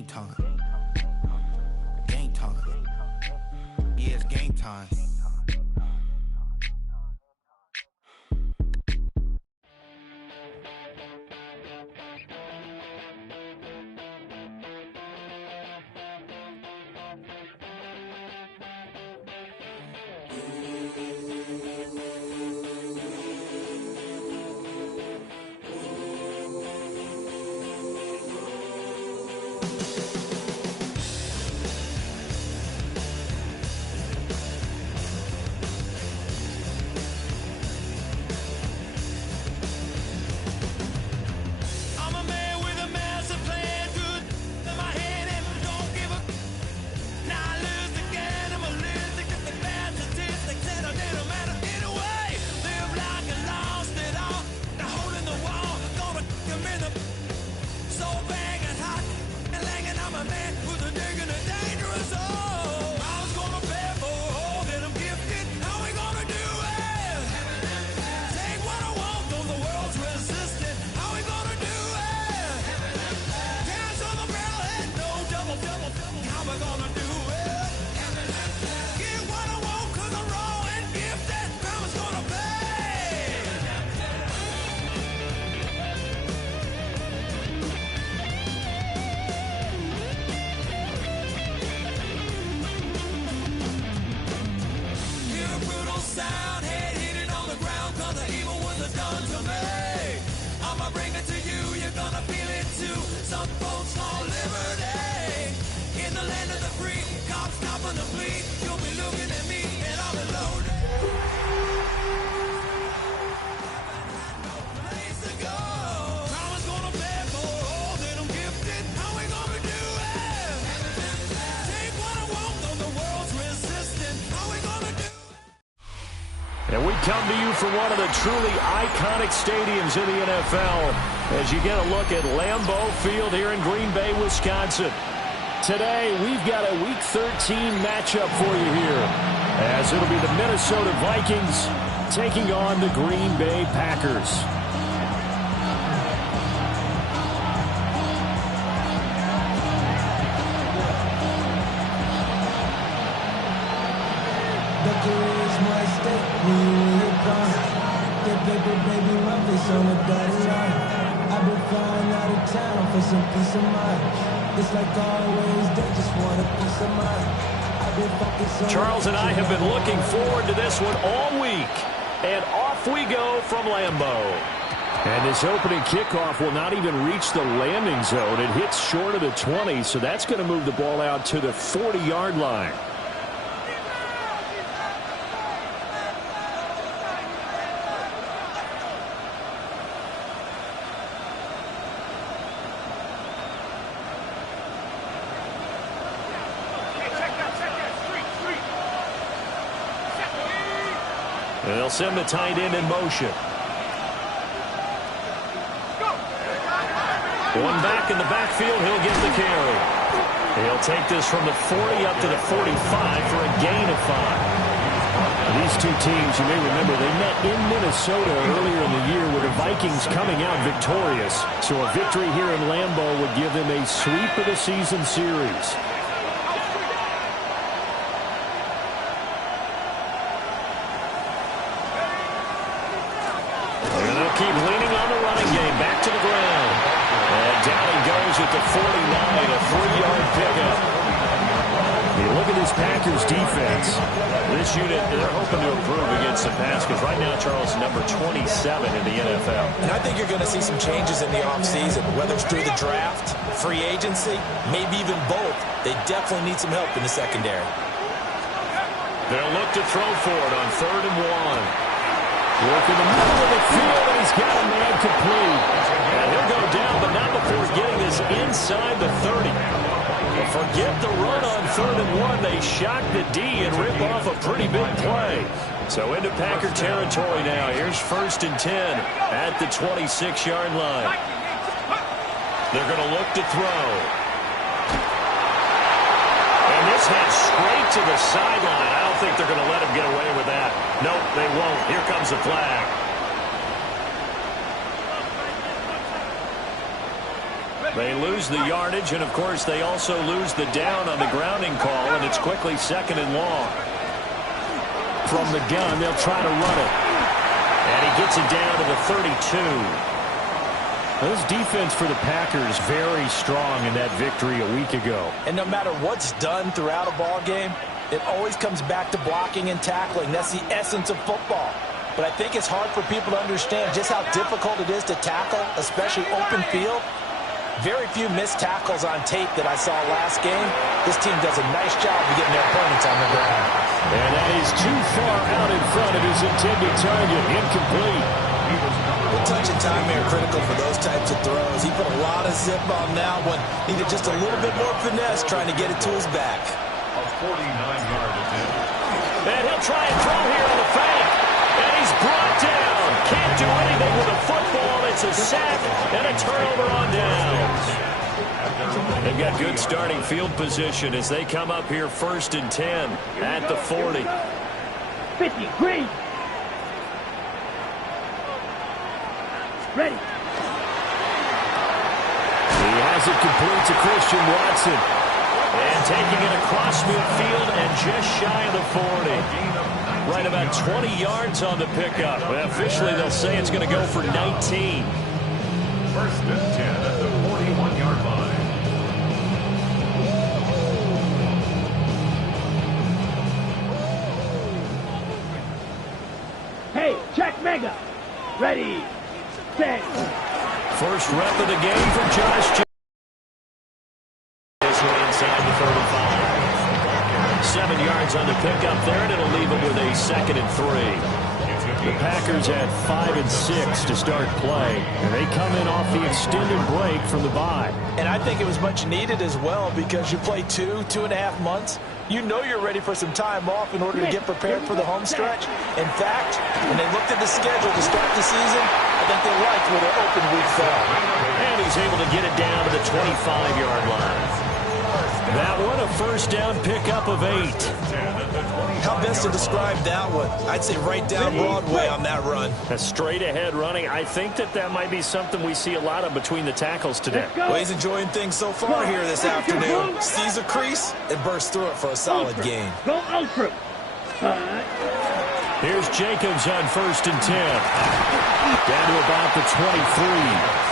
game time. Game time. Yeah, it's game time. And we come to you from one of the truly iconic stadiums in the NFL as you get a look at Lambeau Field here in Green Bay, Wisconsin. Today, we've got a Week 13 matchup for you here, as it'll be the Minnesota Vikings taking on the Green Bay Packers. I've been flying out of town for some peace of mind. It's like always, they just want a piece of mind. Charles and I have been looking forward to this one all week. And off we go from Lambeau. And this opening kickoff will not even reach the landing zone. It hits short of the 20, so that's going to move the ball out to the 40-yard line. They'll send the tight end in motion. One back in the backfield, he'll get the carry. He'll take this from the 40 up to the 45 for a gain of 5. These two teams, you may remember, they met in Minnesota earlier in the year with the Vikings coming out victorious. So a victory here in Lambeau would give them a sweep of the season series. Keep leaning on the running game. Back to the ground. And down he goes at the 49, a 3-yard pickup. You look at this Packers defense. This unit, they're hoping to improve against the pass because right now, Charles, number 27 in the NFL. And I think you're going to see some changes in the offseason, whether it's through the draft, free agency, maybe even both. They definitely need some help in the secondary. They'll look to throw for it on 3rd and 1. Work in the middle of the field, and he's got a man complete. And he'll go down, but not before getting this inside the 30. But forget the run on 3rd and 1. They shock the D and rip off a pretty big play. So into Packer territory now. Here's 1st and 10 at the 26-yard line. They're going to look to throw. And this heads straight to the sideline. I don't think they're going to let him get away with that. Nope, they won't. Here comes the flag. They lose the yardage, and, of course, they also lose the down on the grounding call, and it's quickly 2nd and long. From the gun, they'll try to run it. And he gets it down to the 32. This defense for the Packers very strong in that victory a week ago. And no matter what's done throughout a ball game, it always comes back to blocking and tackling. That's the essence of football. But I think it's hard for people to understand just how difficult it is to tackle, especially open field. Very few missed tackles on tape that I saw last game. This team does a nice job of getting their opponents on the ground. And that is too far out in front of his intended target. Incomplete. The touch and timing are critical for those types of throws. He put a lot of zip on that one. Needed just a little bit more finesse trying to get it to his back. A 49-yard attempt. And he'll try and throw here on the fake. And he's brought down. Can't do anything with a football. It's a sack and a turnover on downs. They've got good starting field position as they come up here 1st and 10 at the 40. 50, green. Ready. He has it complete to Christian Watson. And taking it across midfield and just shy of the 40. Right about 20 yards on the pickup. Well, officially, they'll say it's going to go for 19. 1st and 10 at the 41-yard line. Hey, check mega. Ready, set. First rep of the game for Josh Jacobs. Inside the 35. 7 yards on the pickup there, and it'll leave it with a 2nd and 3. The Packers had 5 and 6 to start play, and they come in off the extended break from the bye. And I think it was much needed as well because you play 2.5 months. You know you're ready for some time off in order to get prepared for the home stretch. In fact, when they looked at the schedule to start the season, I think they liked where their open week fell. And he's able to get it down to the 25-yard line. That one, a 1st down pickup of 8. How best to describe that one? I'd say right down Broadway on that run. A straight-ahead running. I think that might be something we see a lot of between the tackles today. Well, he's enjoying things so far here this afternoon. Sees a crease and bursts through it for a solid gain. Go ultra. Here's Jacobs on 1st and 10. Down to about the 23.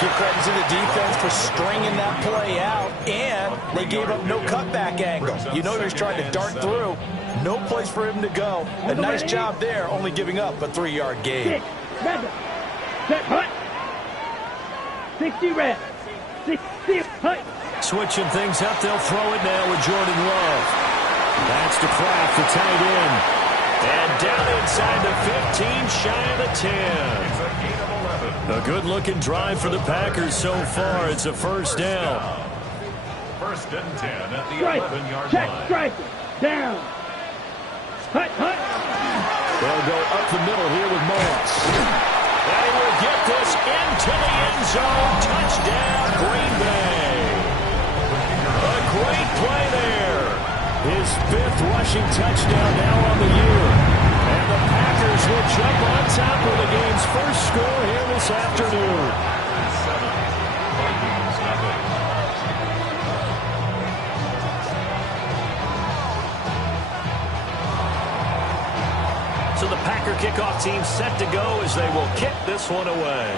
Give credit to the defense for stringing that play out, and they gave up no cutback angle. You know he was trying to dart through. No place for him to go. A nice job there, only giving up a 3-yard gain. 6, mega. Set, hut. 60 red. 60, hut. Switching things up, they'll throw it now with Jordan Love. That's to Kraft, the tight end. And down inside the 15, shy of the 10. A good-looking drive for the Packers so far. It's a 1st down. 1st and 10 at the Strike. 11-yard Check, line. striker. Down. Hut, hut. They'll go up the middle here with Moss. And he will get this into the end zone. Touchdown, Green Bay. A great play there. His 5th rushing touchdown now on the year. And the Packers will jump on top of the game's first score here this afternoon. 7, Vikings nothing. So the Packer kickoff team set to go as they will kick this one away.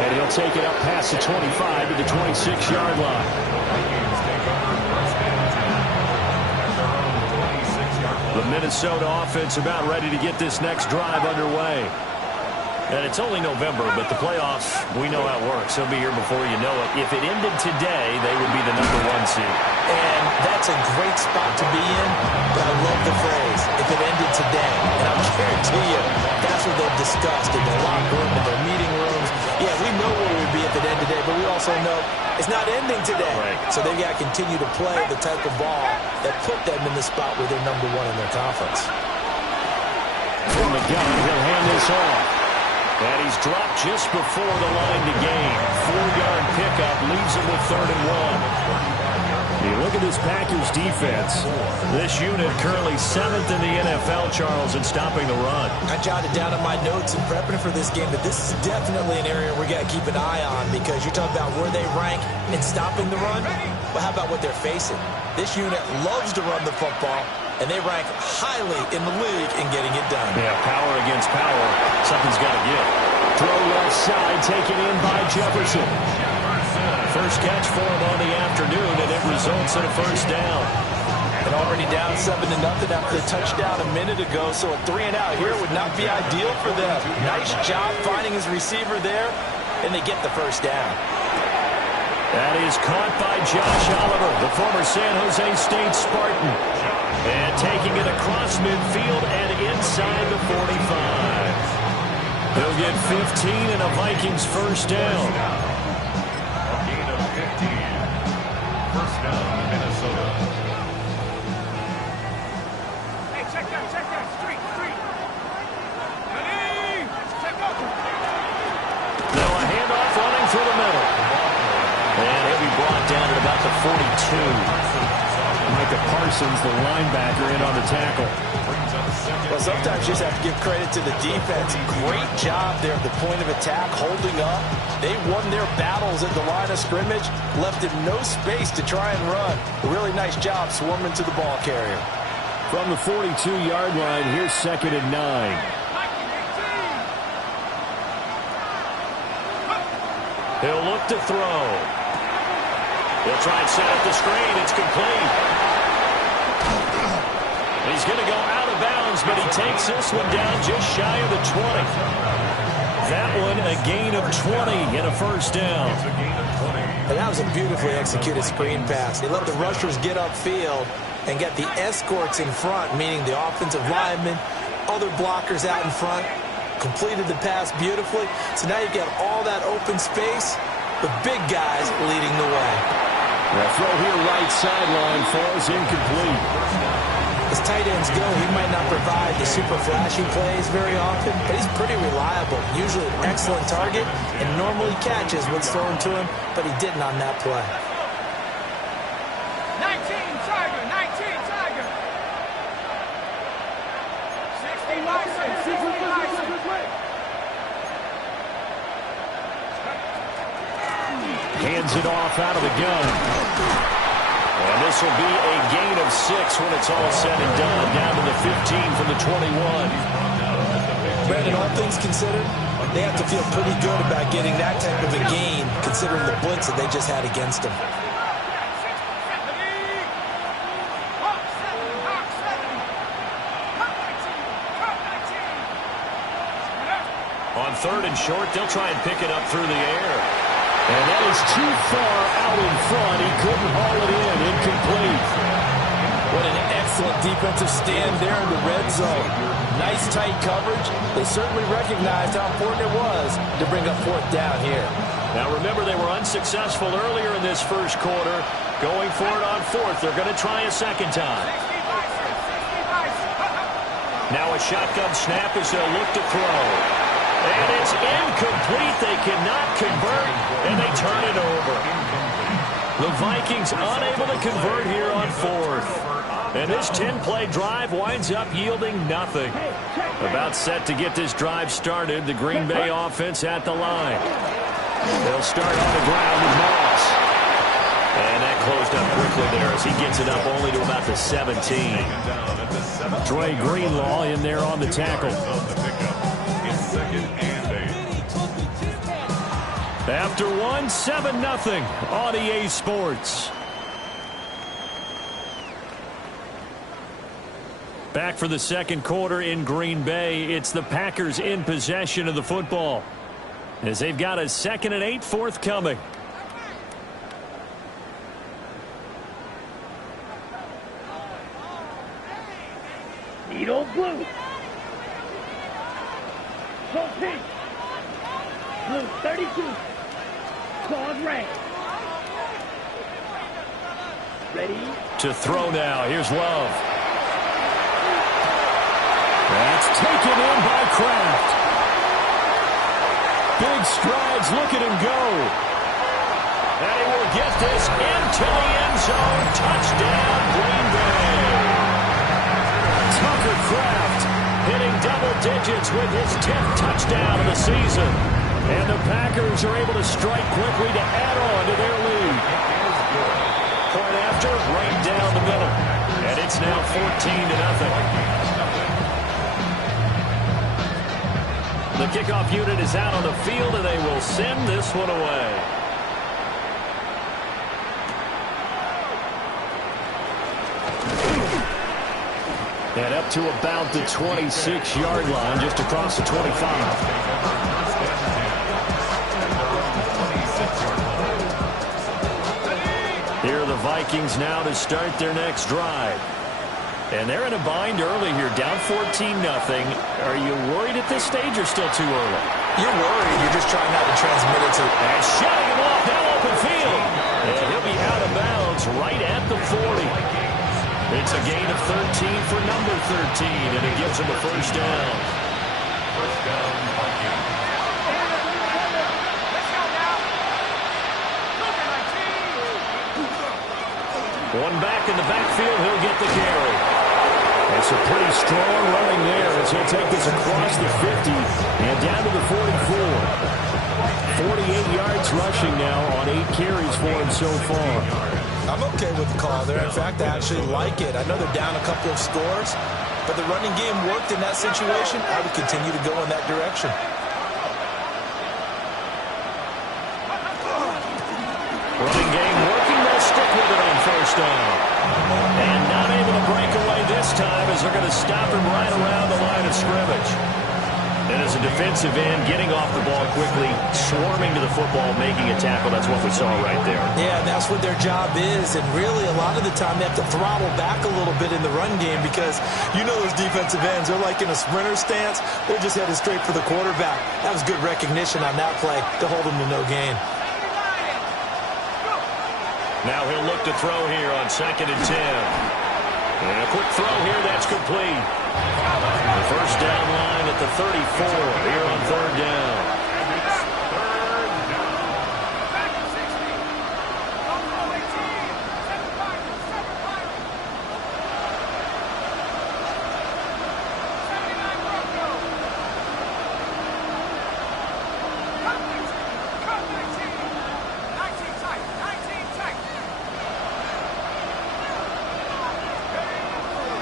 And he'll take it up past the 25 to the 26-yard line. Vikings take over 1st and 10 at their own 26-yard line. The Minnesota offense about ready to get this next drive underway. And it's only November, but the playoffs, we know how it works. They'll be here before you know it. If it ended today, they would be the #1 seed. And that's a great spot to be in, but I love the phrase, if it ended today. And I guarantee you, that's what they've discussed in their locker room, in their meeting rooms. Yeah, we know where we'd be if it ended today, but we also know it's not ending today. Right. So they've got to continue to play the type of ball that put them in the spot where they're #1 in their conference. From the gun, he'll hand this off. And he's dropped just before the line to gain. 4-yard pickup leaves him with 3rd and 1. You look at this Packers defense. This unit currently 7th in the NFL, Charles, in stopping the run. I jotted down in my notes in prepping for this game that this is definitely an area we got to keep an eye on, because you're talking about where they rank in stopping the run. But how about what they're facing? This unit loves to run the football, and they rank highly in the league in getting it done. Yeah, power against power. Something's got to give. Throw left side, taken in by Jefferson. First catch for him on the afternoon, and it results in a first down. And already down 7-0 after the touchdown a minute ago, so a 3-and-out here would not be ideal for them. Nice job finding his receiver there, and they get the first down. That is caught by Josh Oliver, the former San Jose State Spartan. And taking it across midfield and inside the 45. He'll get 15 and a Vikings first down. First down, Minnesota. Hey, check that. Street. Ready? Check up. Now a handoff running through the middle. And he'll be brought down at about the 42. Micah Parsons, the linebacker, in on the tackle. Well, sometimes you just have to give credit to the defense. Great job there at the point of attack, holding up. They won their battles at the line of scrimmage, left him no space to try and run. A really nice job swarming to the ball carrier. From the 42-yard line, here's 2nd and 9. He'll look to throw. He'll try and set up the screen. It's complete. He's going to go out of bounds, but he takes this one down just shy of the 20. That one a gain of 20 and a first down. And that was a beautifully executed screen pass. They let the rushers get upfield and get the escorts in front, meaning the offensive linemen, other blockers out in front, completed the pass beautifully. So now you've got all that open space, the big guys leading the way. The throw here right sideline falls incomplete. As tight ends go, he might not provide the super flashy plays very often, but he's pretty reliable. Usually an excellent target and normally catches what's thrown to him, but he didn't on that play. 19 Tiger. 60 license. Hands it off out of the gun. And this will be a gain of 6 when it's all said and done. Down to the 15 from the 21. Brandon, all things considered, they have to feel pretty good about getting that type of a gain, considering the blitz that they just had against them. On 3rd and short, they'll try and pick it up through the air. And that is too far out in front. He couldn't haul it in. Incomplete. What an excellent defensive stand there in the red zone. Nice tight coverage. They certainly recognized how important it was to bring up 4th down here. Now remember, they were unsuccessful earlier in this first quarter. Going for it on 4th. They're going to try a second time. Now a shotgun snap as they'll look to throw. And it's incomplete. They cannot convert, and they turn it over. The Vikings unable to convert here on 4th. And this 10-play drive winds up yielding nothing. About set to get this drive started, the Green Bay offense at the line. They'll start on the ground with Moss. And that closed up quickly there as he gets it up only to about the 17. Dre Greenlaw in there on the tackle. After 7-0 on EA Sports. Back for the second quarter in Green Bay. It's the Packers in possession of the football, as they've got a 2nd and 8 forthcoming. Need old blue. Full pink. Blue 32. Claude Ray. Ready? To throw now. Here's Love. That's taken in by Kraft. Big strides. Look at him go. And he will get this into the end zone. Touchdown, Green Bay. Tucker Kraft hitting double digits with his 10th touchdown of the season. And the Packers are able to strike quickly to add on to their lead. Point after, right down the middle. And it's now 14-0. The kickoff unit is out on the field, and they will send this one away. And up to about the 26-yard line, just across the 25. Here are the Vikings now to start their next drive. And they're in a bind early here, down 14-0. Are you worried at this stage or still too early? You're worried. You're just trying not to transmit it to... And shutting him off now, open field. And he'll be out of bounds right at the 40. It's a gain of 13 for number 13, and it gives him a first down. First down, Vikings. One back in the backfield, he'll get the carry. It's a pretty strong running there as he'll take this across the 50 and down to the 44. 48 yards rushing now on 8 carries for him so far. I'm okay with the call there. In fact, I actually like it. I know they're down a couple of scores, but the running game worked in that situation. I would continue to go in that direction. Running game working. They'll stick with it on first down. And not able to break away this time as they're going to stop him right around the line of scrimmage. And as a defensive end, getting off the ball quickly, swarming to the football, making a tackle. That's what we saw right there. Yeah, that's what their job is. And really, a lot of the time, they have to throttle back a little bit in the run game because you know those defensive ends, they're like in a sprinter stance. They're just headed straight for the quarterback. That was good recognition on that play to hold them to no gain. Now he'll look to throw here on 2nd and 10. And a quick throw here, that's complete. The first down line at the 34 here on 3rd down.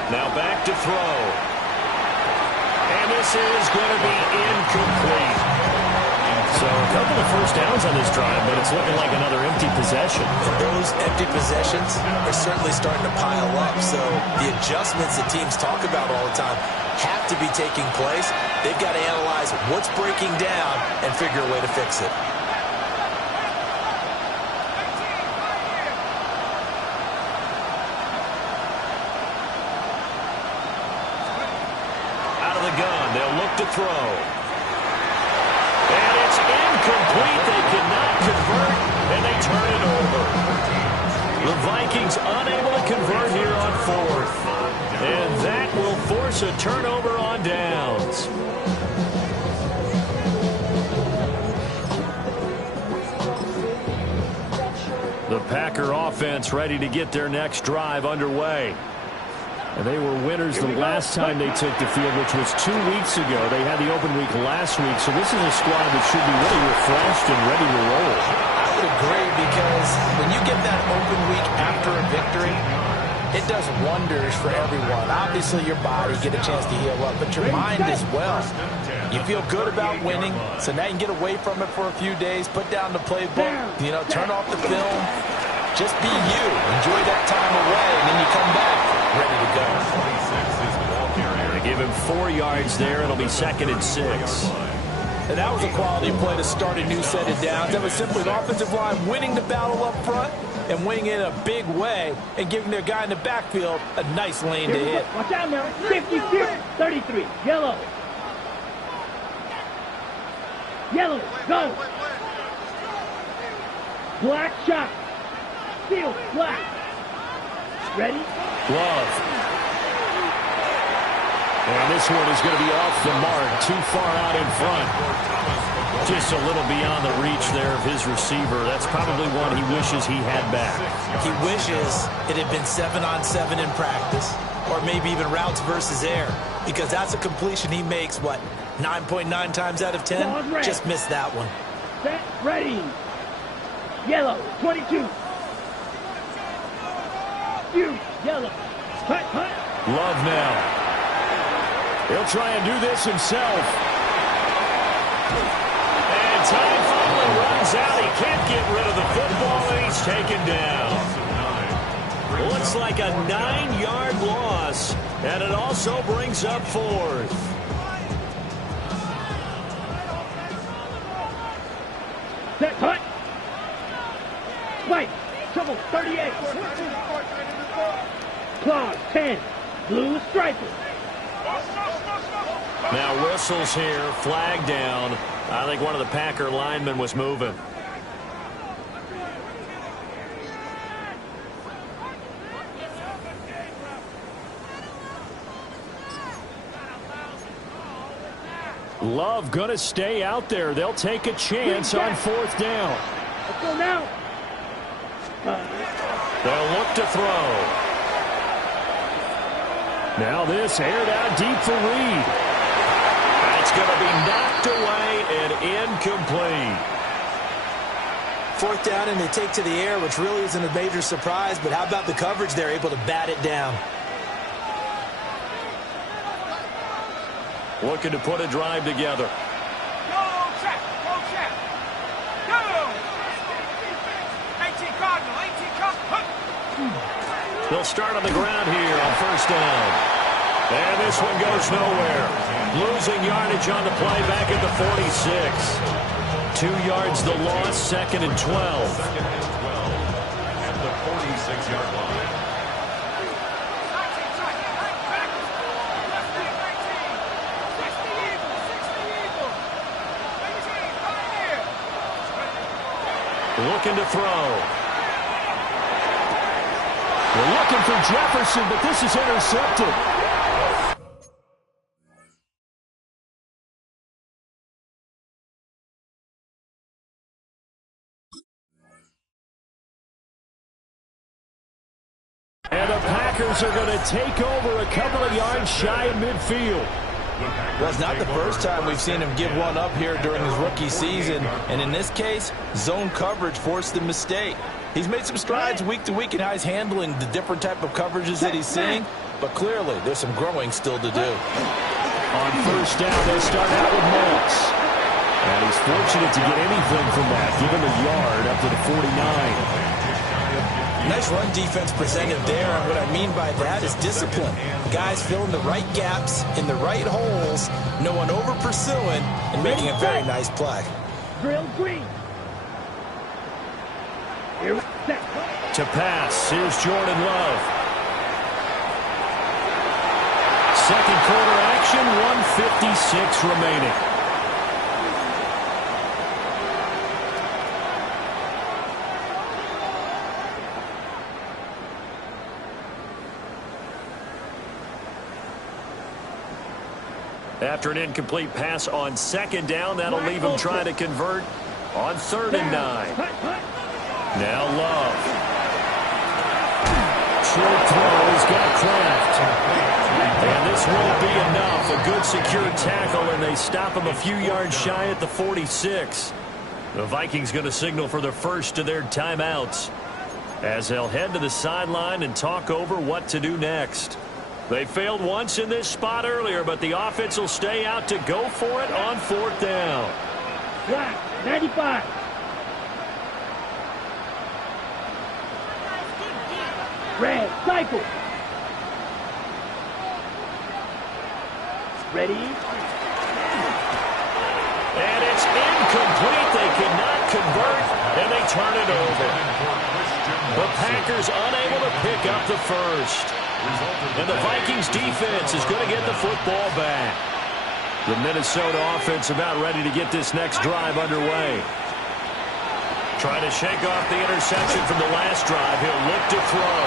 Now back to throw. And this is going to be incomplete. So a couple of first downs on this drive, but it's looking like another empty possession. Those empty possessions are certainly starting to pile up. So the adjustments that teams talk about all the time have to be taking place. They've got to analyze what's breaking down and figure a way to fix it. They'll look to throw. And it's incomplete. They cannot convert, and they turn it over. The Vikings unable to convert here on 4th. And that will force a turnover on downs. The Packer offense ready to get their next drive underway. And they were winners the last time they took the field, which was 2 weeks ago. They had the open week last week, so this is a squad that should be really refreshed and ready to roll. I would agree because when you get that open week after a victory, it does wonders for everyone. Obviously, your body, get a chance to heal up, but your mind as well. You feel good about winning, so now you can get away from it for a few days, put down the playbook, turn off the film. Just be you. Enjoy that time away, and then you come back ready to go. They give him 4 yards there. It'll be 2nd and 6. And that was a quality play to start a new set of downs. That was simply the offensive line winning the battle up front and winning it in a big way and giving their guy in the backfield a nice lane to hit. Watch out now. 56, 33. Yellow. Yellow. Go. Black shot. Seal. Black. Ready? Love. And this one is going to be off the mark, too far out in front. Just a little beyond the reach there of his receiver. That's probably one he wishes he had back. He wishes it had been 7-on-7 in practice, or maybe even routes versus air, because that's a completion he makes, what, 9.9 times out of 10? Just missed that one. Set, ready. Yellow, 22. You, yellow. Cut, cut. Love now. He'll try and do this himself. And time finally runs out. He can't get rid of the football, and he's taken down. Looks like a 9-yard loss, and it also brings up 4th. Set, cut. Spike, trouble, 38. Claws, 10. Blue striper. Now whistles here, flag down. I think one of the Packer linemen was moving. Love going to stay out there. They'll take a chance on 4th down. Let's go now. They'll look to throw. Now this aired out deep for Reed. That's going to be knocked away and incomplete. 4th down, and they take to the air, which really isn't a major surprise, but how about the coverage? They're able to bat it down. Looking to put a drive together. Go, check. Go, check. Go. 18 Cardinal. 18 Cardinal. They'll start on the ground here on 1st down. And this one goes nowhere. Losing yardage on the play back at the 46. 2 yards the loss, 2nd and 12. 2nd and 12 at the 46-yard line. 19, check. Back. Left leg, 19. 60 Eagles. 60 Eagles. 18, right here. Looking to throw. They're looking for Jefferson, but this is intercepted. And the Packers are going to take over a couple of yards shy of midfield. Well, it's not the first time we've seen him give one up here during his rookie season, and in this case, zone coverage forced the mistake. He's made some strides week to week in how he's handling the different type of coverages that he's seeing, but clearly there's some growing still to do. On 1st down, they start out with Moss. And he's fortunate to get anything from that, given the yard up to the 49. Nice run defense presented there, and what I mean by that is discipline. Guys filling the right gaps in the right holes, no one over-pursuing, and making a very nice play. Drill green. Here, set. To pass, here's Jordan Love. Second quarter action, 1:56 remaining. After an incomplete pass on 2nd down, that'll leave him trying to convert on 3rd and 9. Now Love. Short throw, he's got Kraft. And this won't be enough. A good secure tackle, and they stop him a few yards shy at the 46. The Vikings going to signal for the first of their timeouts as they'll head to the sideline and talk over what to do next. They failed once in this spot earlier, but the offense will stay out to go for it on 4th down. Black, 95. Red, cycle. Ready? And it's incomplete. They cannot convert, and they turn it over. The Packers unable to pick up the first. And the Vikings defense is going to get the football back. The Minnesota offense about ready to get this next drive underway. Trying to shake off the interception from the last drive. He'll look to throw.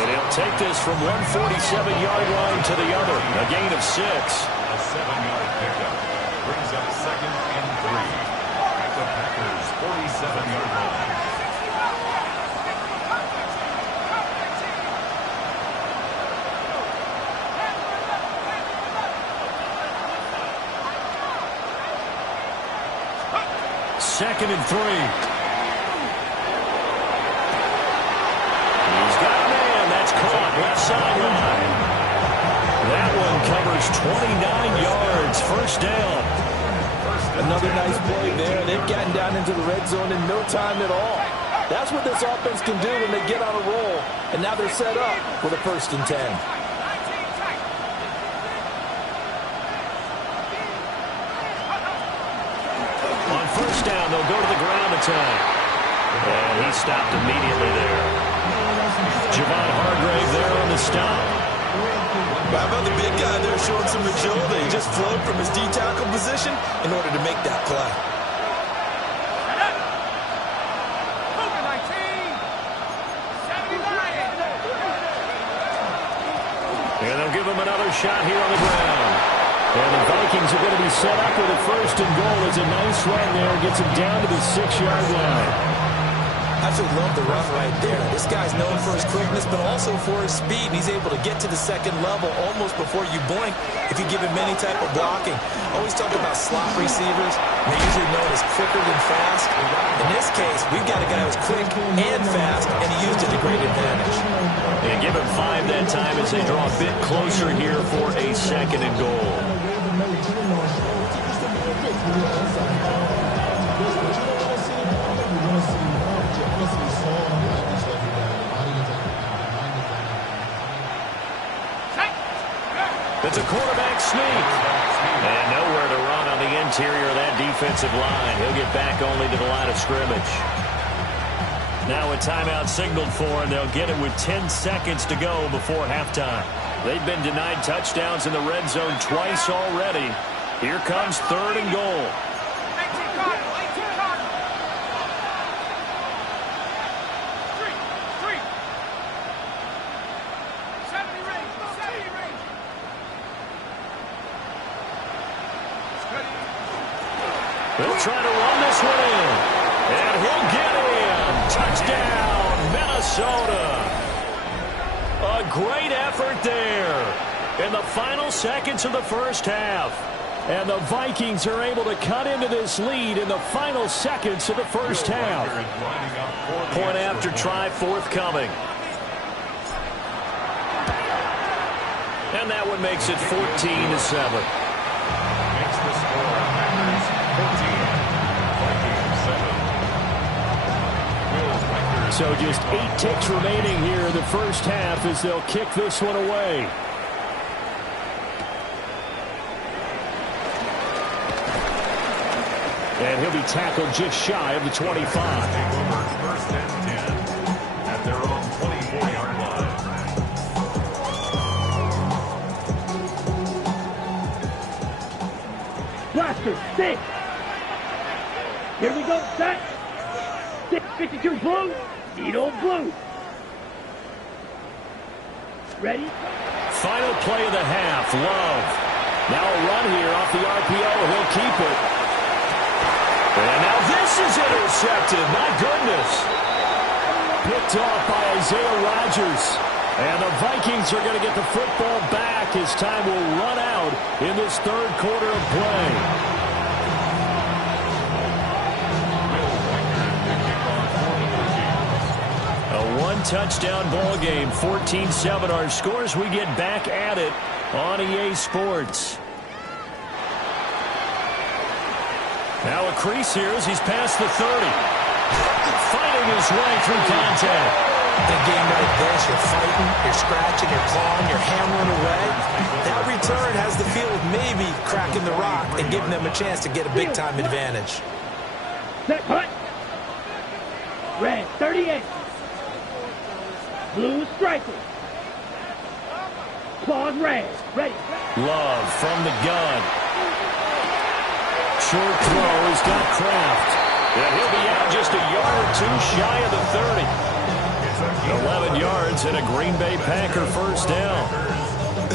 And he'll take this from 147-yard line to the other. A gain of 6. A 7-yard pickup. brings up 2nd and 3 at the Packers' 47-yard line. Second and 3. He's got a man. That's caught. Left sideline. That one covers 29 yards. First down. Another nice play there. They've gotten down into the red zone in no time at all. That's what this offense can do when they get on a roll. And now they're set up with a 1st and 10. On first down, they'll go to the ground attack. And he stopped immediately there. Javon Hargrave there on the stop. How about the big guy there showing some agility? He just flowed from his D-tackle position in order to make that play. And they'll give him another shot here on the ground. And the Vikings are going to be set up with a 1st and goal. It's a nice run there. Gets him down to the 6-yard line. I just love the run right there. This guy's known for his quickness, but also for his speed. He's able to get to the 2nd level almost before you blink if you give him any type of blocking. Always talk about slot receivers. They're usually known as quicker than fast. In this case, we've got a guy who's quick and fast, and he used it to great advantage. And give him 5 that time as they draw a bit closer here for a 2nd and goal. It's a quarterback sneak. And nowhere to run on the interior of that defensive line. He'll get back only to the line of scrimmage. Now a timeout signaled for, and they'll get it with 10 seconds to go before halftime. They've been denied touchdowns in the red zone twice already. Here comes 3rd and goal. They'll try to run this one in. And he'll get in. Touchdown, Minnesota. A great effort there in the final seconds of the first half. And the Vikings are able to cut into this lead in the final seconds of the first half. Point after try forthcoming. And that one makes it 14-7. Makes the score Packers 14, Vikings 7. So just 8 ticks remaining here in the first half as they'll kick this one away. And he'll be tackled just shy of the 25. Take over 1st and 10 at their own 24-yard line. Blaster, 6. Here we go, set. 652 blue. Need old blue. Ready? Final play of the half. Love. Now a run here off the RPO. He'll keep it. And now this is intercepted. My goodness. Picked off by Isaiah Rodgers. And the Vikings are going to get the football back as time will run out in this 3rd quarter of play. A 1-touchdown ball game, 14-7 our scores. We get back at it on EA Sports. Now a crease here as he's past the 30. Fighting his way through contact. The game like this, you're fighting, you're scratching, you're clawing, you're hammering away. That return has the feel of maybe cracking the rock and giving them a chance to get a big-time advantage. Set, cut. Red, 38. Blue striker. Claws red. Ready. Love from the gun. Short throw has got Kraft. And he'll be out just a yard or 2 shy of the 30. 11 yards and a Green Bay Packer first down.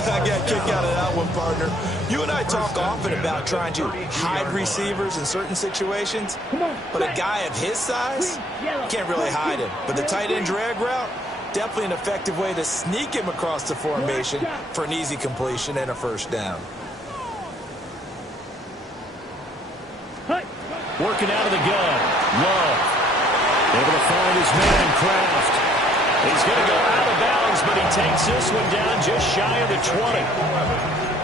I got a kick out of that one, partner. You and I talk often about trying to hide receivers in certain situations, but a guy of his size, can't really hide him. But the tight end drag route, definitely an effective way to sneak him across the formation for an easy completion and a first down. Working out of the gun. Love. Able to find his man, Kraft. He's going to go out of bounds, but he takes this one down just shy of the 20.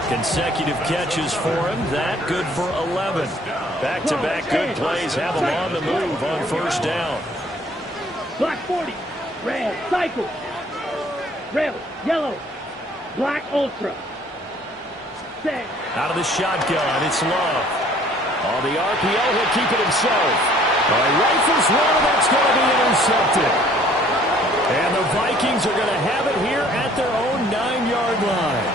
Consecutive catches for him. That good for 11. Back-to-back good plays have him on the move on first down. Black 40. Red. Cycle. Red. Yellow. Black Ultra. Set. Out of the shotgun, it's Love. On the RPO, he'll keep it himself. Rifles one, that's going to be intercepted. And the Vikings are going to have it here at their own 9-yard line.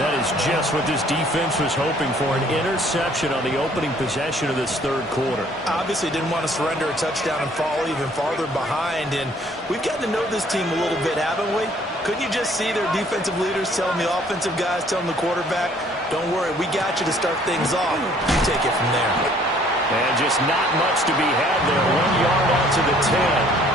That is just what this defense was hoping for, an interception on the opening possession of this third quarter. Obviously didn't want to surrender a touchdown and fall even farther behind. And we've gotten to know this team a little bit, haven't we? Couldn't you just see their defensive leaders telling the offensive guys, telling the quarterback, don't worry, we got you to start things off. You take it from there. And just not much to be had there. 1 yard out to the 10.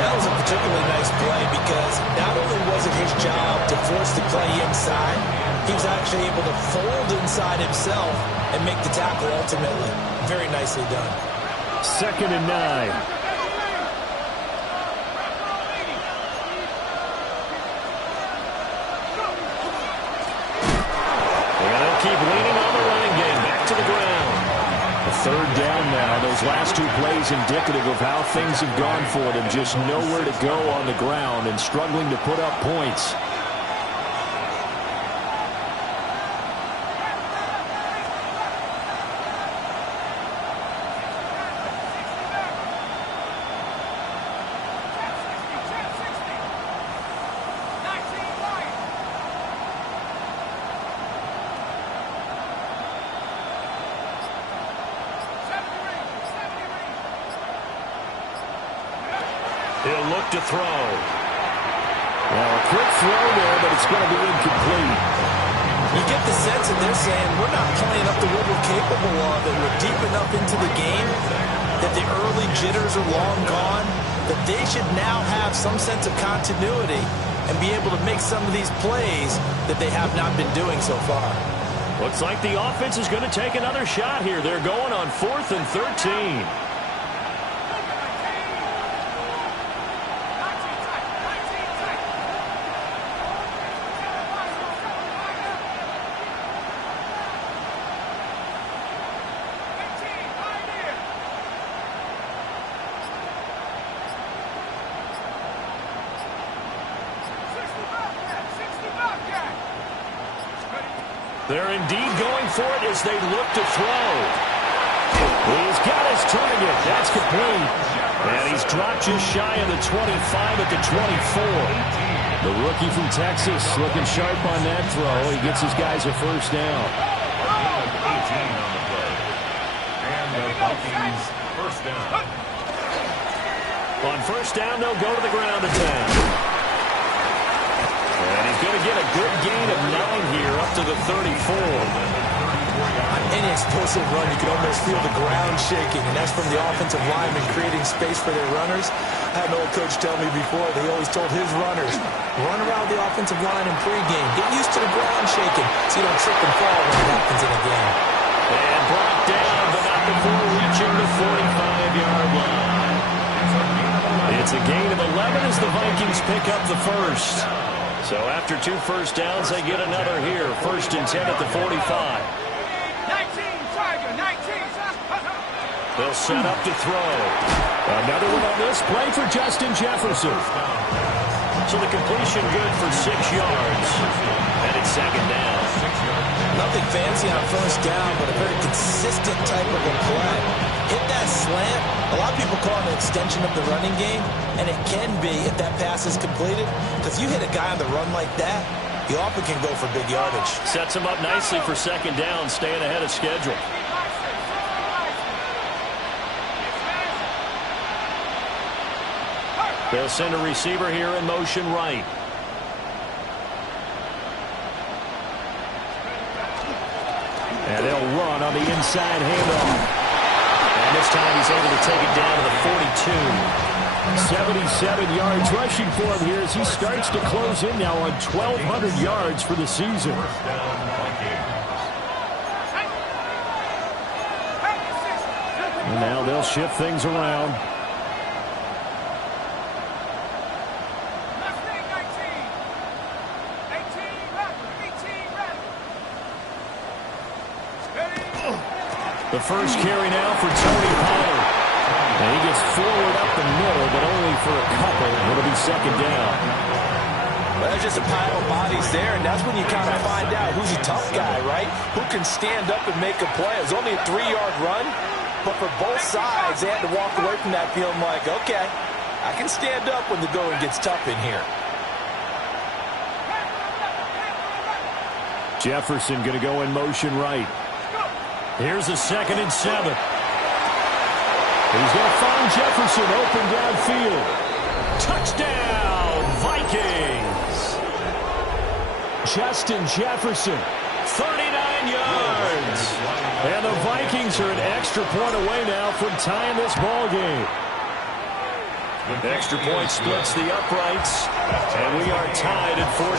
That was a particularly nice play because not only was it his job to force the play inside, he was actually able to fold inside himself and make the tackle ultimately. Very nicely done. 2nd and 9. Keep leaning on the running game. Back to the ground. A third down now. Those last two plays indicative of how things have gone for them. Just nowhere to go on the ground and struggling to put up points. He'll look to throw. Well, a quick throw there, but it's going to be incomplete. You get the sense that they're saying we're not playing up to what we're capable of, and we're deep enough into the game that the early jitters are long gone, that they should now have some sense of continuity and be able to make some of these plays that they have not been doing so far. Looks like the offense is going to take another shot here. They're going on 4th and 13. They're indeed going for it as they look to throw. He's got his target. That's complete. And he's dropped just shy of the 25 at the 24. The rookie from Texas looking sharp on that throw. He gets his guys a first down. 18 on the play. And the Vikings first down. On first down, they'll go to the ground attack. And he's going to get a good gain of 9 here up to the 34. On any explosive run, you can almost feel the ground shaking, and that's from the offensive linemen creating space for their runners. I had an old coach tell me before, they always told his runners, run around the offensive line in pregame. Get used to the ground shaking so you don't trip and fall when it happens in a game. And brought down, but not before reaching the 45-yard line. It's a gain of 11 as the Vikings pick up the first. So after 2 first downs, they get another here. 1st and 10 at the 45. 19, Tiger, 19. They'll set up to throw. Another one on this play for Justin Jefferson. So the completion good for 6 yards. And it's 2nd down. Nothing fancy on first down, but a very consistent type of a play. Hit that slant. A lot of people call it an extension of the running game, and it can be if that pass is completed. Because you hit a guy on the run like that, you often can go for big yardage. Sets him up nicely for 2nd down, staying ahead of schedule. They'll send a receiver here in motion right. And they'll run on the inside handoff. And this time he's able to take it down to the 42. 77 yards rushing for him here as he starts to close in now on 1,200 yards for the season. First down, Vikings. And now they'll shift things around. Left wing 19. 18 left. 18 left. Ready? The first carry now for Tony Pollard. And he gets forward up the middle, but only for a couple. It'll be second down. Well, there's just a pile of bodies there, and that's when you kind of find out who's a tough guy, right? Who can stand up and make a play. It was only a 3-yard run, but for both sides, they had to walk away from that feeling like, okay, I can stand up when the going gets tough in here. Jefferson going to go in motion right. Here's a 2nd and 7. He's going to find Jefferson open downfield. Touchdown, Vikings! Justin Jefferson, 39 yards. And the Vikings are an extra point away now from tying this ball game. The extra point splits the uprights, and we are tied at 14.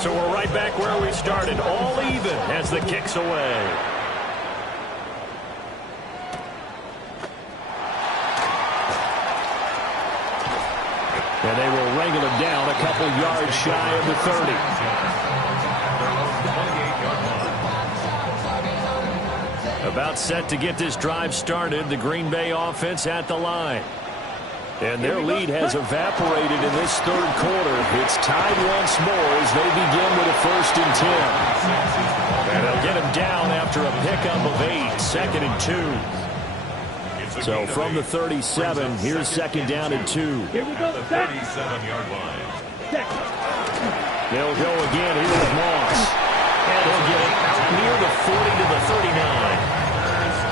So we're right back where we started, all even as the kick's away. And they will wrangle him down a couple yards shy of the 30. About set to get this drive started, the Green Bay offense at the line. And their lead has evaporated in this third quarter. It's tied once more as they begin with a 1st and 10. And they'll get him down after a pickup of 8, 2nd and 2. So from the 37, here's 2nd down and 2. Here we go. At the 37-yard line. They'll go again here with Moss. And he'll get it out near the 40 to the 39.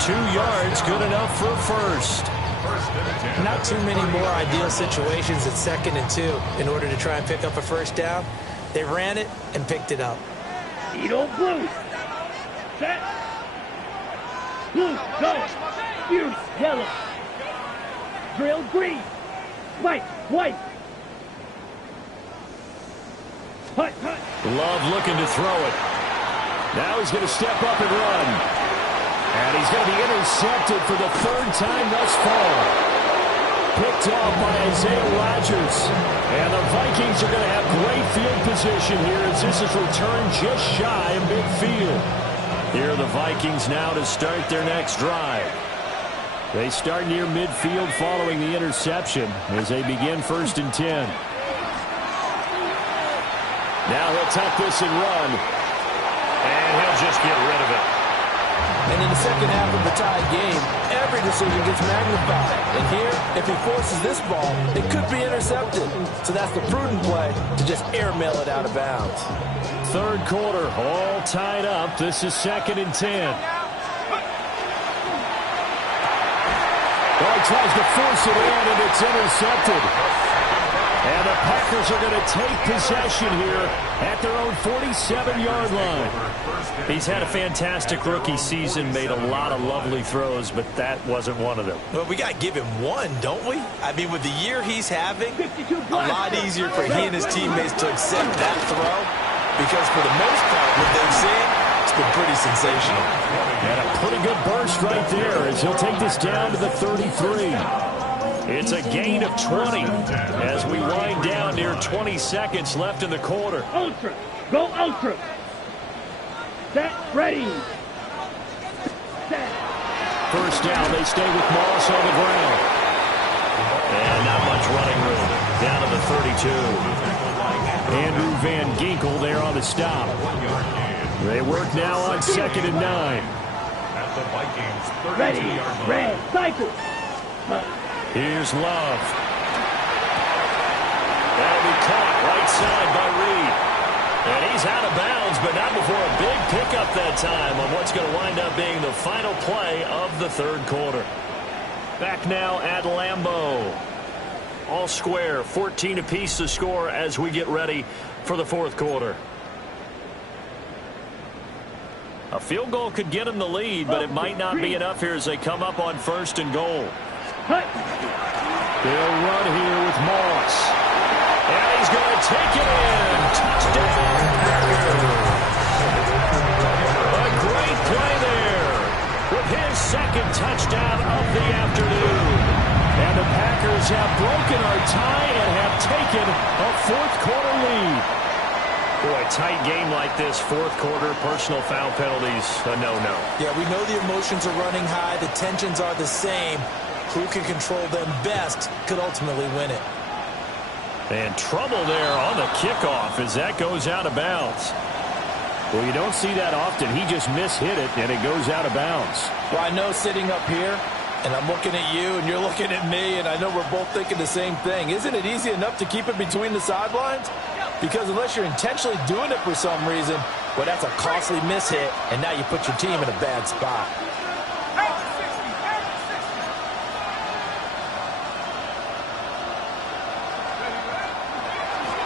2 yards, good enough for a first. Not too many more ideal situations at 2nd and 2 in order to try and pick up a first down. They ran it and picked it up. Edo blue. Set. Blue, go. Fuse, yellow. Drill, green. White, white. Hut, hut. Love looking to throw it. Now he's going to step up and run. And he's going to be intercepted for the 3rd time thus far. Picked off by Isaiah Rodgers. And the Vikings are going to have great field position here as this is returned just shy of midfield. Here are the Vikings now to start their next drive. They start near midfield following the interception as they begin 1st and 10. Now he'll tuck this and run. And he'll just get rid of it. And in the second half of the tied game, every decision gets magnified. And here, if he forces this ball, it could be intercepted. So that's the prudent play to just airmail it out of bounds. 3rd quarter, all tied up. This is 2nd and 10. Oh, he tries to force it in, and it's intercepted. And the Packers are going to take possession here at their own 47-yard line. He's had a fantastic rookie season, made a lot of lovely throws, but that wasn't one of them. Well, we got to give him one, don't we? I mean, with the year he's having, a lot easier for he and his teammates to accept that throw because for the most part, what they've seen, it's been pretty sensational. And a pretty good burst right there as he'll take this down to the 33. It's a gain of 20 as we wind down near 20 seconds left in the quarter. Ultra. Go ultra. Set. Ready. Set. First down, they stay with Moss on the ground. And not much running room. Down to the 32. Andrew Van Ginkel there on the stop. They work now on 2nd and 9. At the Vikings, 32-yard Ready. line. Red. Cycle. Here's Love. That'll be caught right side by Reed. And he's out of bounds, but not before a big pickup that time on what's going to wind up being the final play of the third quarter. Back now at Lambeau. All square, 14 apiece to score as we get ready for the fourth quarter. A field goal could get them the lead, but it might not be enough here as they come up on first and goal. They'll run here with Moss. And he's going to take it in. Touchdown, Packers. A great play there with his second touchdown of the afternoon. And the Packers have broken our tie and have taken a fourth quarter lead. Boy, tight game like this, fourth quarter, personal foul penalties, a no-no. Yeah, we know the emotions are running high. The tensions are the same. Who can control them best could ultimately win it. And trouble there on the kickoff as that goes out of bounds. Well, you don't see that often. He just mishit it, and it goes out of bounds. Well, I know sitting up here, and I'm looking at you, and you're looking at me, and I know we're both thinking the same thing. Isn't it easy enough to keep it between the sidelines? Because unless you're intentionally doing it for some reason, well, that's a costly mishit, and now you put your team in a bad spot.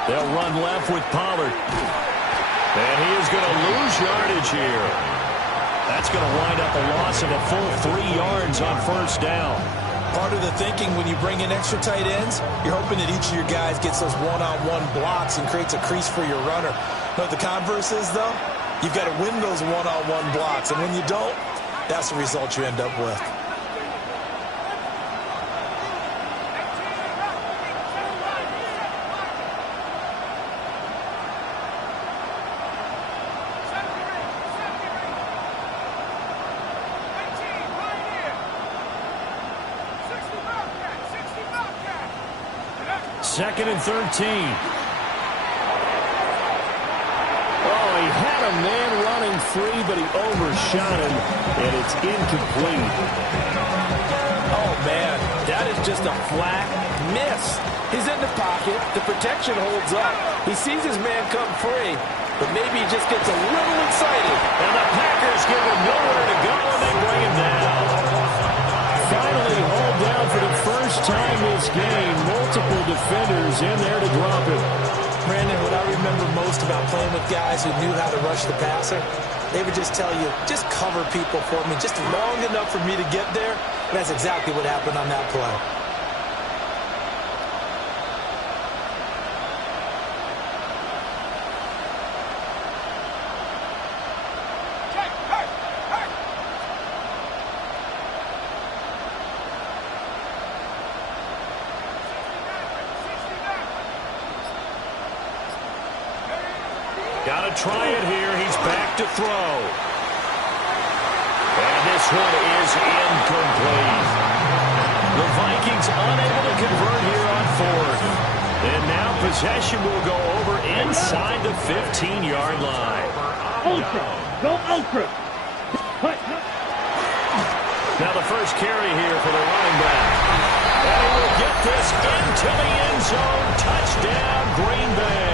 They'll run left with Pollard. And he is going to lose yardage here. That's going to wind up a loss of a full 3 yards on first down. Part of the thinking when you bring in extra tight ends, you're hoping that each of your guys gets those one-on-one blocks and creates a crease for your runner. Know what the converse is, though? You've got to win those one-on-one blocks, and when you don't, that's the result you end up with. Second and 13. Oh, he had a man running free, but he overshot him, and it's incomplete. Oh, man, that is just a flat miss. He's in the pocket. The protection holds up. He sees his man come free, but maybe he just gets a little excited. And the Packers give him nowhere to go, and they bring him down. Finally hauled down for the first time this game. Multiple defenders in there to drop him. Brandon, what I remember most about playing with guys who knew how to rush the passer, they would just tell you, just cover people for me, just long enough for me to get there. And that's exactly what happened on that play. Got to try it here. He's back to throw. And this one is incomplete. The Vikings unable to convert here on fourth. And now possession will go over inside the 15-yard line. Ultra. Go ultra. Now the first carry here for the running back. And he will get this into the end zone. Touchdown, Green Bay.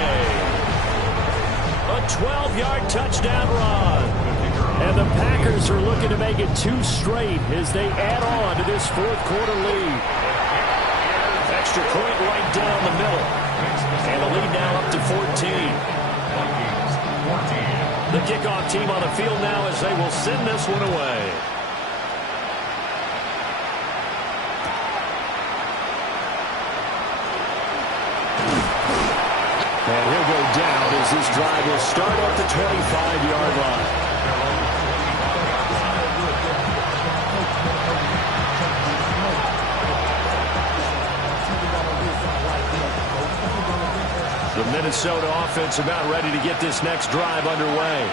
A 12-yard touchdown run. And the Packers are looking to make it 2 straight as they add on to this fourth quarter lead. Extra point right down the middle. And the lead now up to 14. The kickoff team on the field now as they will send this one away. And he'll go down as this drive will start at the 25-yard line. The Minnesota offense about ready to get this next drive underway.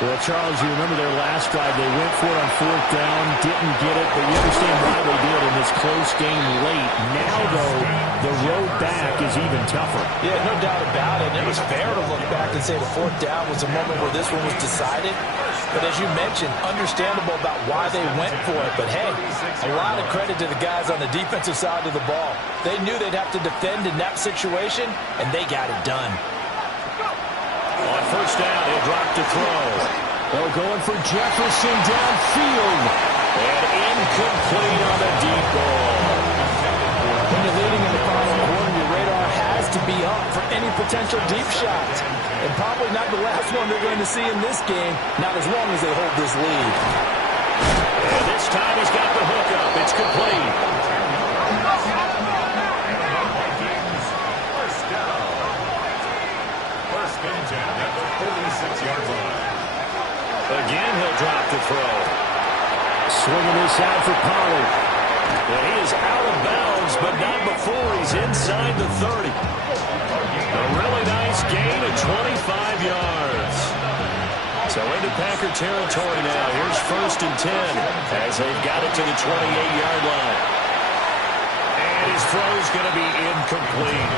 Well, Charles, you remember their last drive. They went for it on fourth down, didn't get it, but you understand why they did in this close game late. Now, though, the road back is even tougher. Yeah, no doubt about it. And it was fair to look back and say the fourth down was a moment where this one was decided. But as you mentioned, understandable about why they went for it. But, hey, a lot of credit to the guys on the defensive side of the ball. They knew they'd have to defend in that situation, and they got it done. first down. He'll drop to throw. They're going for Jefferson downfield. And incomplete on the deep ball. When you're leading in the final quarter, your radar has to be up for any potential deep shots. And probably not the last one they're going to see in this game, not as long as they hold this lead. And this time he's got the hook up. It's complete. First down. First and 10 at the 46-yard line. Again, he'll drop to throw. Swinging this out for Pollard. And he is out of bounds, but not before he's inside the 30. A really nice gain of 25 yards. So into Packer territory now. Here's first and 10 as they've got it to the 28-yard line. And his throw's going to be incomplete.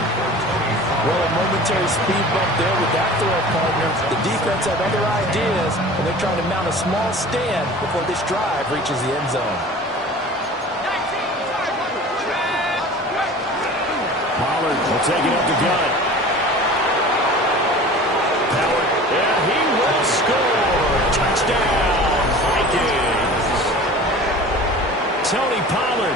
Well, a momentary speed bump there with that throw, partner. The defense had other ideas, and they're trying to mount a small stand before this drive reaches the end zone. Pollard will take it up the gut. Power, and he will score. Touchdown, Vikings. Tony Pollard,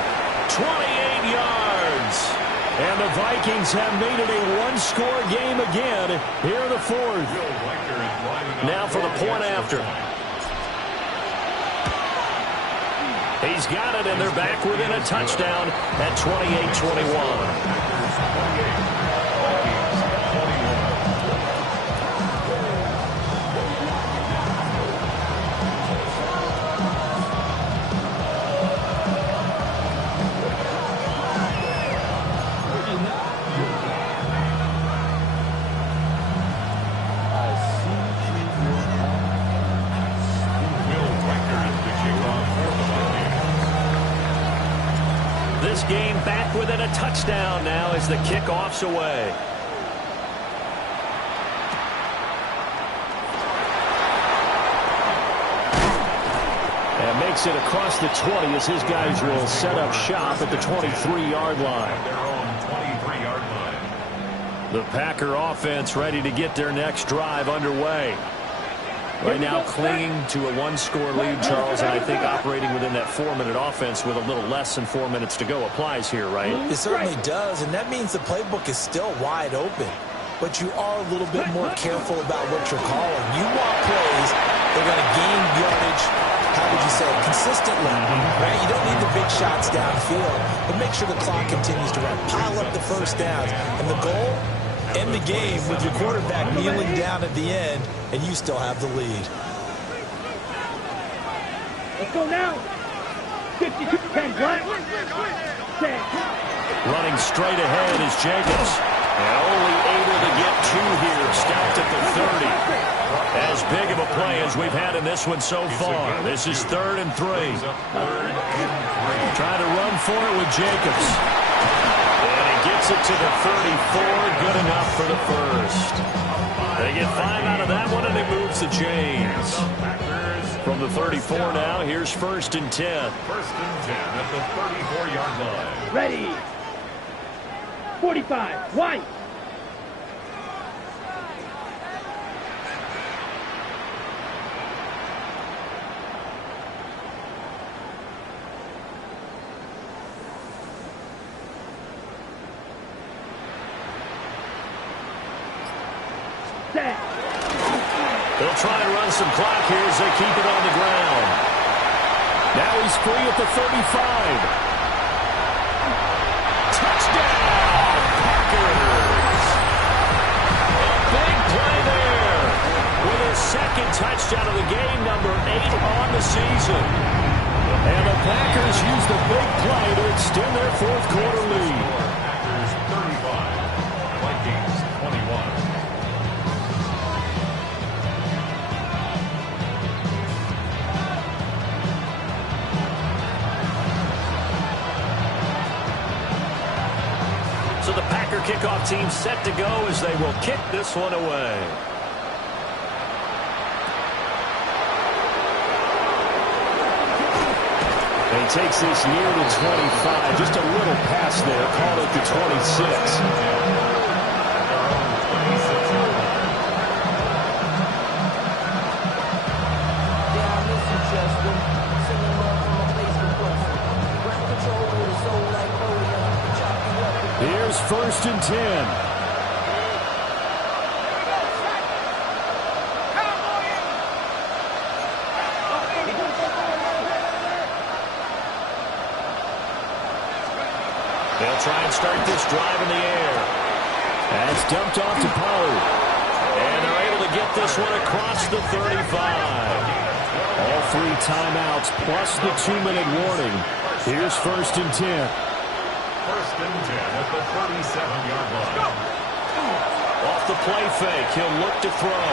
28 yards. And the Vikings have made it a one-score game again here in the fourth. Now for the point after. He's got it, and they're back within a touchdown at 28-21. This game back within a touchdown now as the kickoff's away. And makes it across the 20 as his guys will set up shop at the 23-yard line. Their own 23-yard line. The Packer offense ready to get their next drive underway. Right now clinging to a one-score lead, Charles, and I think operating within that 4-minute offense with a little less than 4 minutes to go applies here, right? It certainly does, and that means the playbook is still wide open. But you are a little bit more careful about what you're calling. You want plays that are going to gain yardage, how would you say, consistently, right? You don't need the big shots downfield, but make sure the clock continues to run. Pile up the first downs, and the goal, end the game with your quarterback kneeling down at the end, and you still have the lead. Let's go now. 52-10, black. Set. Running straight ahead is Jacobs. And only able to get two here. Stopped at the 30. As big of a play as we've had in this one so far. This is 3rd and 3. Trying to run for it with Jacobs. And he gets it to the 34. Good enough for the first. They get 5 out of that one, and it moves the chains. From the 34 now, here's 1st and 10. 1st and 10 at the 34-yard line. Ready. 45. White. Set. They'll try to run some clock here as they keep it on the ground. Now he's free at the 35. Touchdown, Packers! A big play there with his second touchdown of the game, number 8 on the season. And the Packers use the big play to extend their fourth quarter lead. Packers 35, Vikings 21. So the Packer kickoff team set to go as they will kick this one away. And he takes this near the 25. Just a little pass there. Call it the 26. is 1st and 10. They'll try and start this drive in the air. That's dumped off to Pollard. And they're able to get this one across the 35. All 3 timeouts plus the 2-minute warning. Here's 1st and 10. 1st and 10 at the 37-yard line. Off the play fake, he'll look to throw.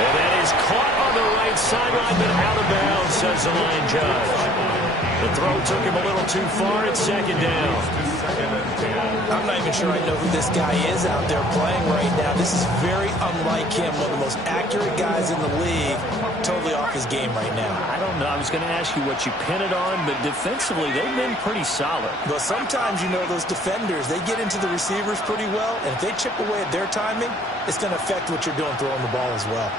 And that is caught on the right sideline, but out of bounds, says the line judge. The throw took him a little too far. It's 2nd down. I'm not even sure I know who this guy is out there playing right now. This is very unlike him, one of the most accurate guys in the league. Totally off his game right now. I don't know. I was going to ask you what you pin it on, but defensively, they've been pretty solid. But sometimes, you know, those defenders, they get into the receivers pretty well, and if they chip away at their timing, it's going to affect what you're doing throwing the ball as well.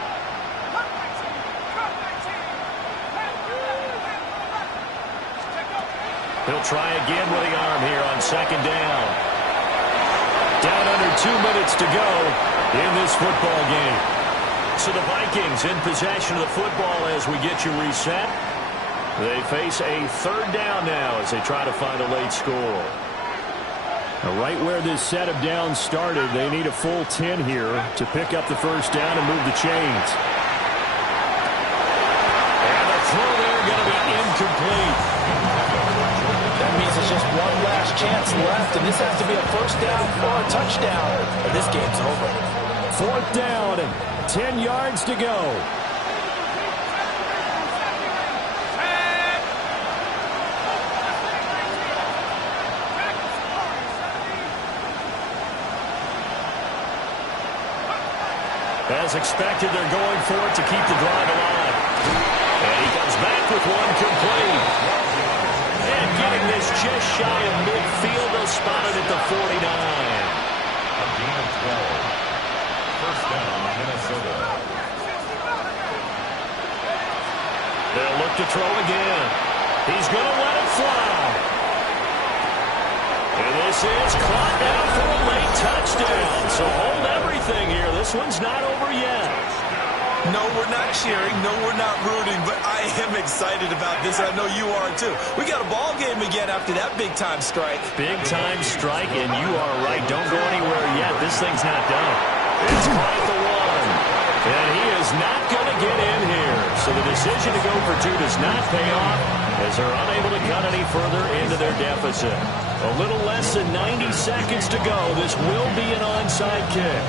He'll try again with the arm here on 2nd down. Down under 2 minutes to go in this football game. So the Vikings in possession of the football as we get you reset. They face a 3rd down now as they try to find a late score. Now, right where this set of downs started, they need a full 10 here to pick up the 1st down and move the chains. And the throw there going to be incomplete. That means it's just one last chance left, and this has to be a 1st down or a touchdown, or this game's over. 4th down and 10 yards to go. As expected, they're going for it to keep the drive alive. And he comes back with one complete. And getting this just shy of midfield, they'll spot it at the 49. A gain of 12. 1st down, Minnesota. They'll look to throw again. He's going to let it fly. And this is caught down for a late touchdown. So hold everything here. This one's not over yet. No, we're not cheering. No, we're not rooting. But I am excited about this. I know you are, too. We got a ball game again after that big-time strike. Big-time strike, and you are right. Don't go anywhere yet. This thing's not done. It's caught at the 1. And he is not going to get in here. So the decision to go for 2 does not pay off as they're unable to cut any further into their deficit. A little less than 90 seconds to go. This will be an onside kick.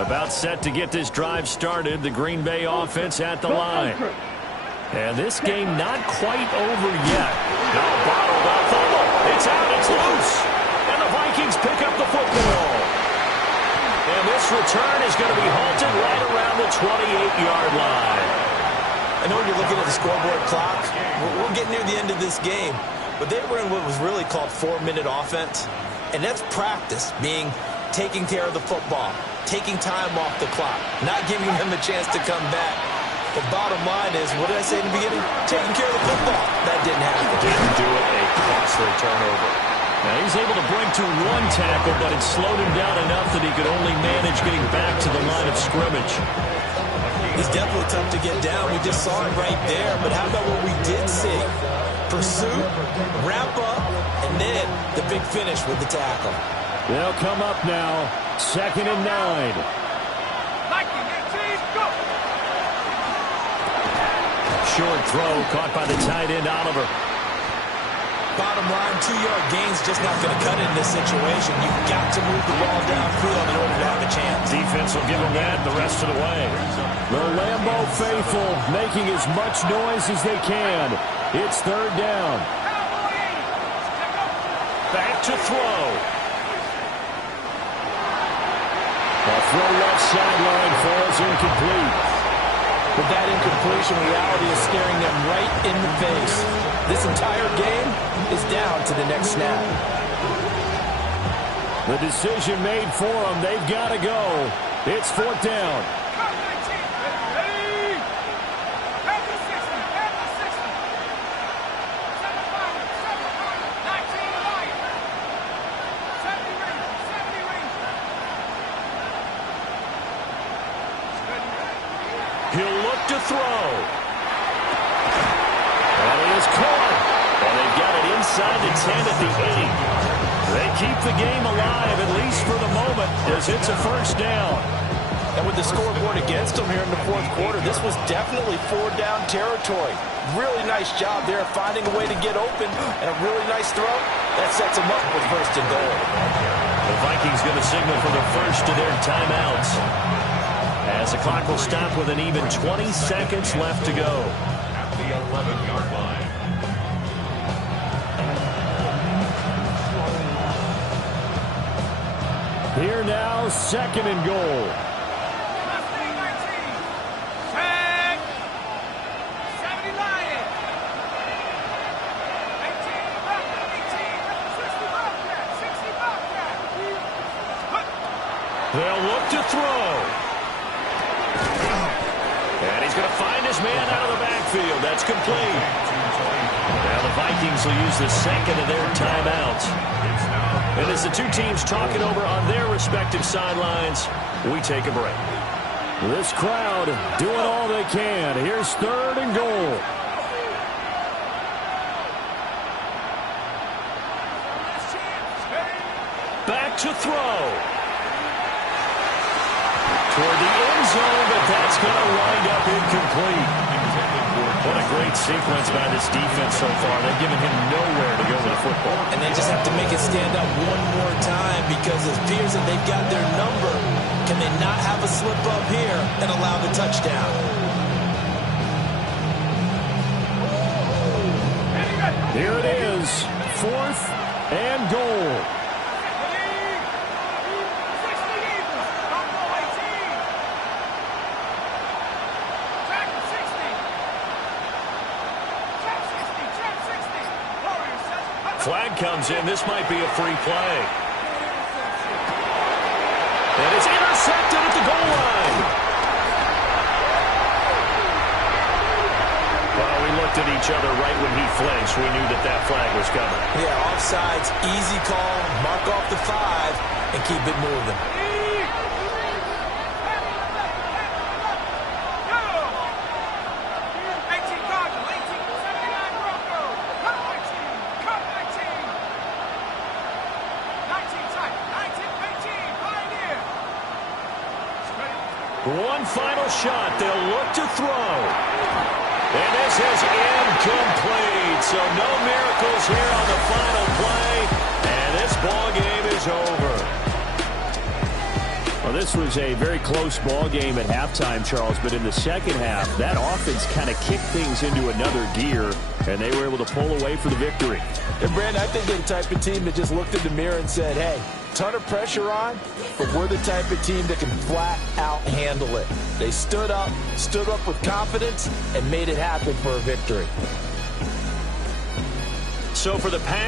About set to get this drive started. The Green Bay offense at the line. And this game not quite over yet. No, bottled up. It's out. It's loose. And the Vikings pick up the football. And this return is going to be halted right around the 28-yard line. I know you're looking at the scoreboard clock. We're getting near the end of this game. But they were in what was really called 4-minute offense. And that's practice, being taking care of the football, taking time off the clock, not giving them a chance to come back. The bottom line is, what did I say in the beginning? Taking care of the football. That didn't happen. Didn't do it. A costly turnover. Now he's able to break to 1 tackle, but it slowed him down enough that he could only manage getting back to the line of scrimmage. He's definitely tough to get down. We just saw it right there. But how about what we did see? Pursuit, wrap up, and then the big finish with the tackle. They'll come up now. 2nd and 9. Short throw caught by the tight end, Oliver. Bottom line, 2-yard gain's just not going to cut in this situation. You've got to move the ball downfield in order to have a chance. Defense will give them that the rest of the way. The Lambeau faithful making as much noise as they can. It's 3rd down. Back to throw. A throw left sideline falls incomplete. But that incompletion reality is staring them right in the face. This entire game is down to the next snap. The decision made for them. They've got to go. It's fourth down. Cut 19. Ready? Head to 60. Head to 60. 7 final. 19 Lions. 70 Rangers. 70 Rangers. He'll look to throw. And he is caught. And they've got it inside the 10 at the 8. They keep the game alive, at least for the moment, as it's a first down. And with the scoreboard against them here in the fourth quarter, this was definitely four-down territory. Really nice job there finding a way to get open, and a really nice throw. That sets them up with first and goal. The Vikings going to signal for the first of their timeouts, as the clock will stop with an even 20 seconds left to go. At the 11-yard line. Here now, second and goal. 19. Tag. 70 Lions. 18 60 Bobcat. 60 Bobcat. They'll look to throw. And he's going to find his man out of the backfield. That's complete. Now the Vikings will use the second of their timeouts. And as the two teams talking over on their respective sidelines, we take a break. This crowd doing all they can. Here's third and goal. Back to throw. Toward the end zone, but that's going to wind up incomplete. What a great sequence by this defense so far. They've given him nowhere to go with the football. And they just have to make it stand up one more time, because it appears that they've got their number. Can they not have a slip up here and allow the touchdown? Here it is, fourth and goal. Flag comes in. This might be a free play. And it's intercepted at the goal line. Well, we looked at each other right when he flinched. We knew that that flag was coming. Yeah, offsides, easy call, mark off the 5, and keep it moving. One final shot. They'll look to throw. And this is incomplete. So no miracles here on the final play. And this ball game is over. Well, this was a very close ball game at halftime, Charles. But in the second half, that offense kind of kicked things into another gear. And they were able to pull away for the victory. And, Brandon, I think they're the type of team that just looked in the mirror and said, hey, ton of pressure on, but we're the type of team that can flat out handle it. They stood up with confidence, and made it happen for a victory. So for the Packers,